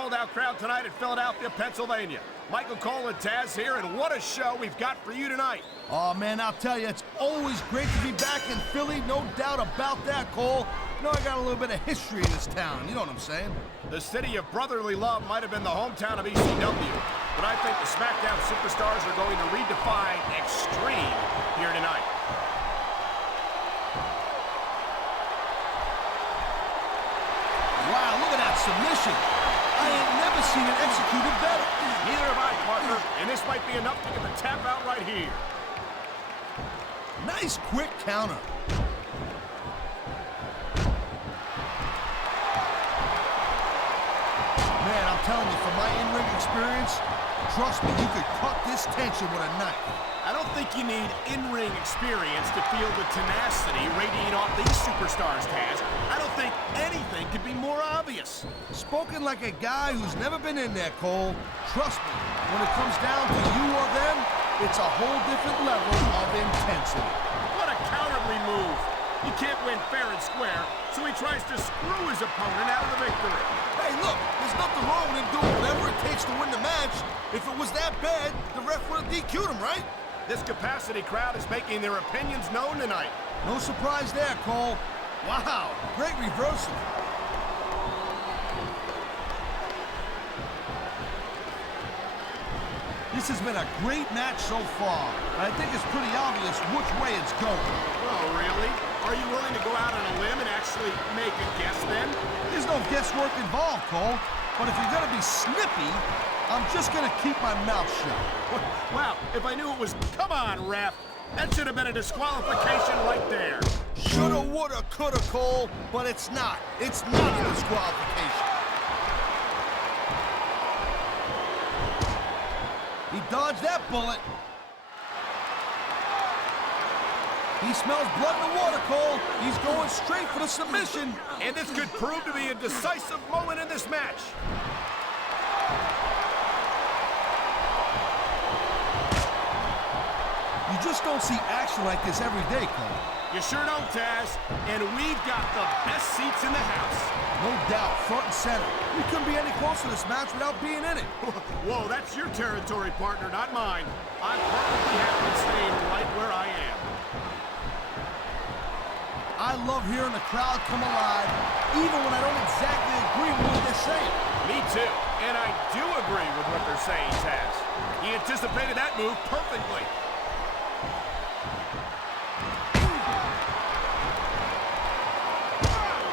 sold-out crowd tonight in Philadelphia, Pennsylvania. Michael Cole and Taz here, and what a show we've got for you tonight. Oh, man, I'll tell you, it's always great to be back in Philly, no doubt about that, Cole. You know, I got a little bit of history in this town, you know what I'm saying? The city of brotherly love might have been the hometown of ECW, but I think the SmackDown superstars are going to redefine extreme here tonight. Wow, look at that submission. I ain't never seen it executed better. Neither have I, partner, and this might be enough to get the tap out right here. Nice quick counter. Man, I'm telling you, from my in-ring experience, trust me, you could cut this tension with a knife. I don't think you need in-ring experience to feel the tenacity radiating off these superstars, Taz. I don't think anything could be more obvious. Spoken like a guy who's never been in there, Cole. Trust me, when it comes down to you or them, it's a whole different level of intensity. What a cowardly move. You can't win fair and square, so he tries to screw his opponent out of the victory. Hey, look, there's nothing wrong with him doing whatever it takes to win the match. If it was that bad, the ref would have DQ'd him, right? This capacity crowd is making their opinions known tonight. No surprise there, Cole. Wow, great reversal. This has been a great match so far. I think it's pretty obvious which way it's going. Oh, really? Are you willing to go out on a limb and actually make a guess then? There's no guesswork involved, Cole. But if you're gonna be snippy, I'm just gonna keep my mouth shut. Wow, if I knew it was... Come on, ref! That should have been a disqualification right there. Shoulda, woulda, coulda, Cole, but it's not. It's not a disqualification. He dodged that bullet. He smells blood in the water, Cole. He's going straight for the submission. And this could prove to be a decisive moment in this match. You just don't see action like this every day, Cole. You sure don't, Taz. And we've got the best seats in the house. No doubt, front and center. We couldn't be any closer to this match without being in it. Whoa, that's your territory, partner, not mine. I'm perfectly happy staying right where I am. I love hearing the crowd come alive, even when I don't exactly agree with what they're saying. Me too. And I do agree with what they're saying, Taz. He anticipated that move perfectly.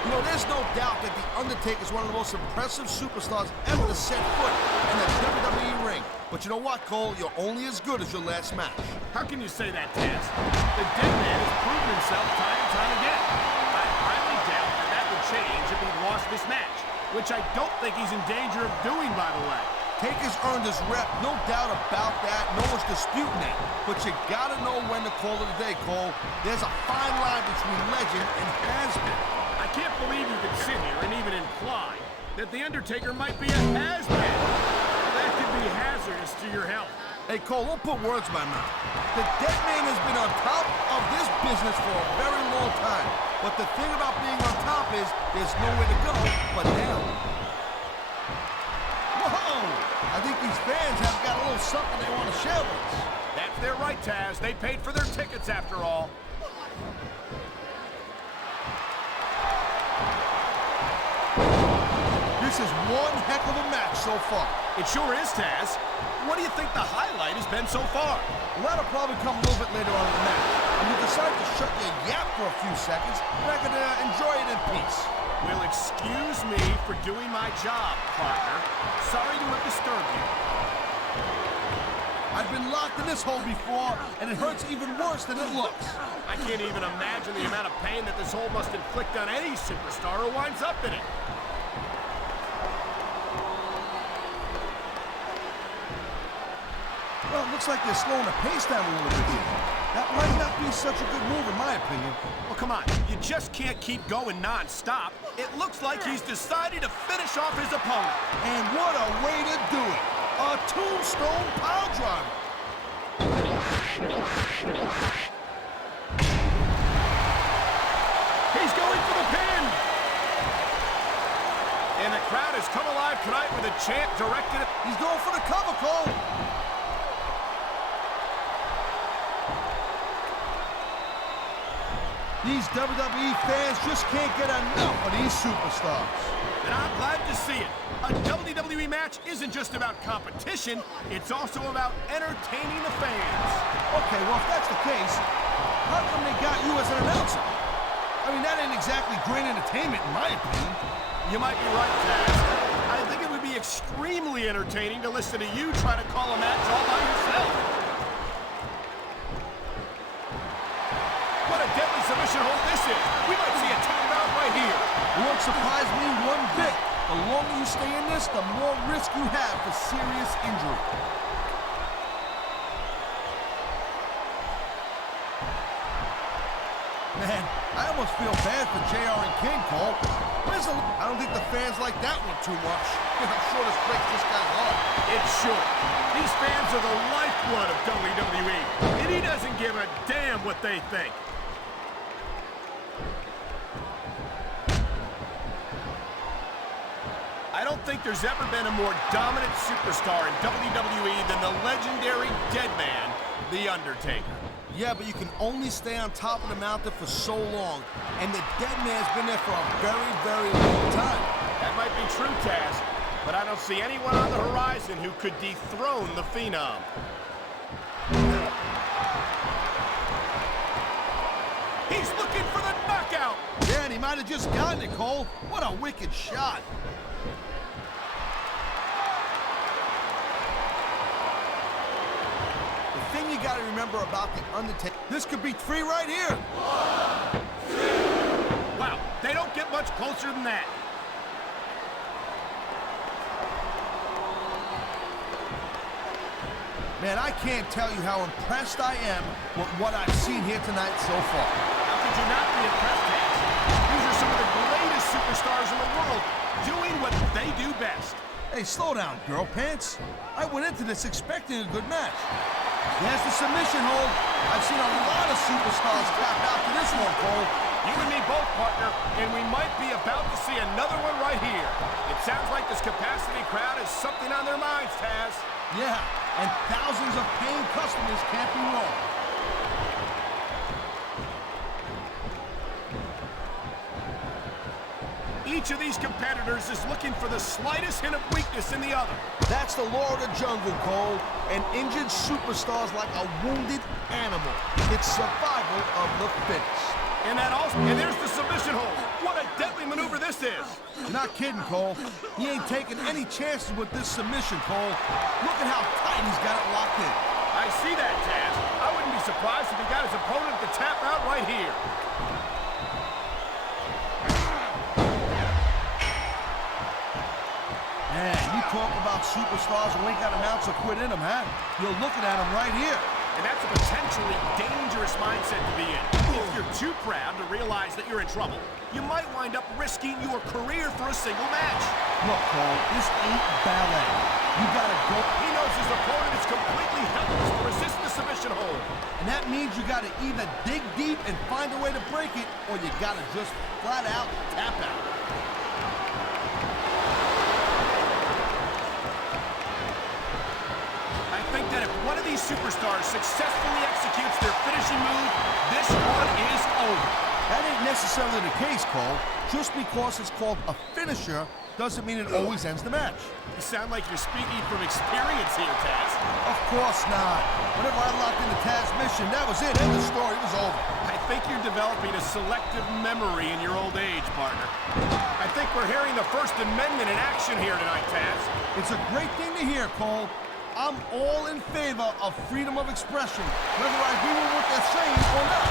You know, there's no doubt that The Undertaker is one of the most impressive superstars ever to set foot in the WWE ring. But you know what, Cole? You're only as good as your last match. How can you say that, Taz? The dead man has proven himself time and time again. I highly doubt that would change if he lost this match, which I don't think he's in danger of doing, by the way. Taker's earned his rep, no doubt about that. No one's disputing that. But you gotta know when to call it a day, Cole. There's a fine line between legend and has-been. I can't believe you could sit here and even imply that The Undertaker might be a has-been. That could be hazardous to your health. Hey, Cole, don't put words in my mouth. The dead man has been on top of this business for a very long time. But the thing about being on top is there's nowhere to go but down. Whoa! I think these fans have got a little something they want to share with us. That's their right, Taz. They paid for their tickets after all. This is one heck of a match so far. It sure is, Taz. What do you think the highlight has been so far? Well, that'll probably come a little bit later on in the match. When you decide to shut your yap for a few seconds, and I can enjoy it in peace. Well, excuse me for doing my job, partner. Sorry to have disturbed you. I've been locked in this hole before, and it hurts even worse than it looks. I can't even imagine the amount of pain that this hole must inflict on any superstar who winds up in it. Well, it looks like they're slowing the pace down a little bit here. That might not be such a good move, in my opinion. Well, come on. You just can't keep going non-stop. It looks like he's decided to finish off his opponent. And what a way to do it. A tombstone pile driver. He's going for the pin. And the crowd has come alive out tonight with a chant directed at... He's going for the cover, Cole. These WWE fans just can't get enough of these superstars. And I'm glad to see it. A WWE match isn't just about competition, it's also about entertaining the fans. Okay, well, if that's the case, how come they got you as an announcer? I mean, that ain't exactly great entertainment, in my opinion. You might be right, Taz. I think it would be extremely entertaining to listen to you try to call a match all by yourself. What a deadly submission hold this is. We might see a tap out right here. It won't surprise me one bit. The longer you stay in this, the more risk you have for serious injury. Man, I almost feel bad for JR and King, Cole. I don't think the fans like that one too much. I'm sure this breaks this guy's heart. It should. These fans are the lifeblood of WWE, and he doesn't give a damn what they think. I don't think there's ever been a more dominant superstar in WWE than the legendary dead man, The Undertaker. Yeah, but you can only stay on top of the mountain for so long, and the dead man's been there for a very, very long time. That might be true, Taz, but I don't see anyone on the horizon who could dethrone the Phenom. He's looking for the knockout! Yeah, and he might have just gotten it, Cole. What a wicked shot. The thing you got to remember about The Undertaker, this could be 3 right here. 1, 2. Wow, they don't get much closer than that. Man, I can't tell you how impressed I am with what I've seen here tonight so far. How could you not be impressed, Taz? These are some of the greatest superstars in the world, doing what they do best. Hey, slow down, girl pants. I went into this expecting a good match. There's the submission hold. I've seen a lot of superstars tap out to this one, Cole. You and me both, partner, and we might be about to see another one right here. It sounds like this capacity crowd has something on their minds, Taz. Yeah, and thousands of paying customers can't be wrong. Each of these competitors is looking for the slightest hint of weakness in the other. That's the law of the jungle, Cole. An injured superstar's like a wounded animal. It's survival of the fittest. And there's the submission hold. What a deadly maneuver this is. Not kidding, Cole. He ain't taking any chances with this submission, Cole. Look at how tight he's got it locked in. I see that, Taz. I wouldn't be surprised if he got his opponent to tap out right here. Man, you talk about superstars who ain't got an ounce of quit in them, huh? You're looking at them right here. And that's a potentially dangerous mindset to be in. If you're too proud to realize that you're in trouble, you might wind up risking your career for a single match. Look, Cole, this ain't ballet. You gotta go. He knows his opponent is completely helpless to resist the submission hold. And that means you gotta either dig deep and find a way to break it, or you gotta just flat out tap out. I think that if one of these superstars successfully executes their finishing move, this one is over. That ain't necessarily the case, Cole. Just because it's called a finisher doesn't mean it always ends the match. You sound like you're speaking from experience here, Taz. Of course not. Whenever I locked into Taz's mission, that was it. End of story. It was over. I think you're developing a selective memory in your old age, partner. I think we're hearing the First Amendment in action here tonight, Taz. It's a great thing to hear, Cole. I'm all in favor of freedom of expression, whether I agree with what they're saying or not.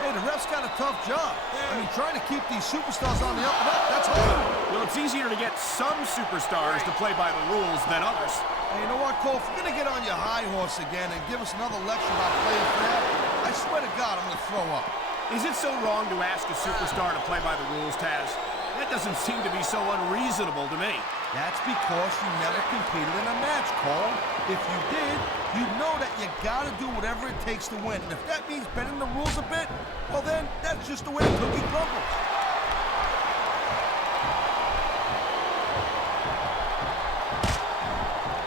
Hey, the ref's got a tough job. I mean, trying to keep these superstars on the up and up, that's hard. Well, it's easier to get some superstars to play by the rules than others. Hey, you know what, Cole? If you're going to get on your high horse again and give us another lecture about playing fair, I swear to God, I'm going to throw up. Is it so wrong to ask a superstar to play by the rules, Taz? That doesn't seem to be so unreasonable to me. That's because you never competed in a match, Cole. If you did, you'd know that you gotta do whatever it takes to win. And if that means bending the rules a bit, well then, that's just the way the cookie crumbles.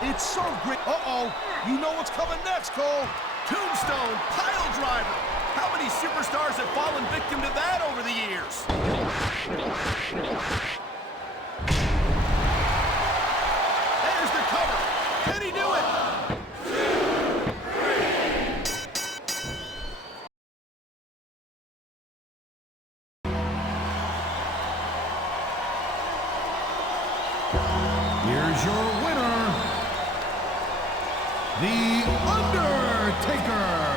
It's so great. Uh-oh. You know what's coming next, Cole. Tombstone pile driver. How many superstars have fallen victim to that over the years? There's the cover. Can he do it? Here's your winner, The Undertaker.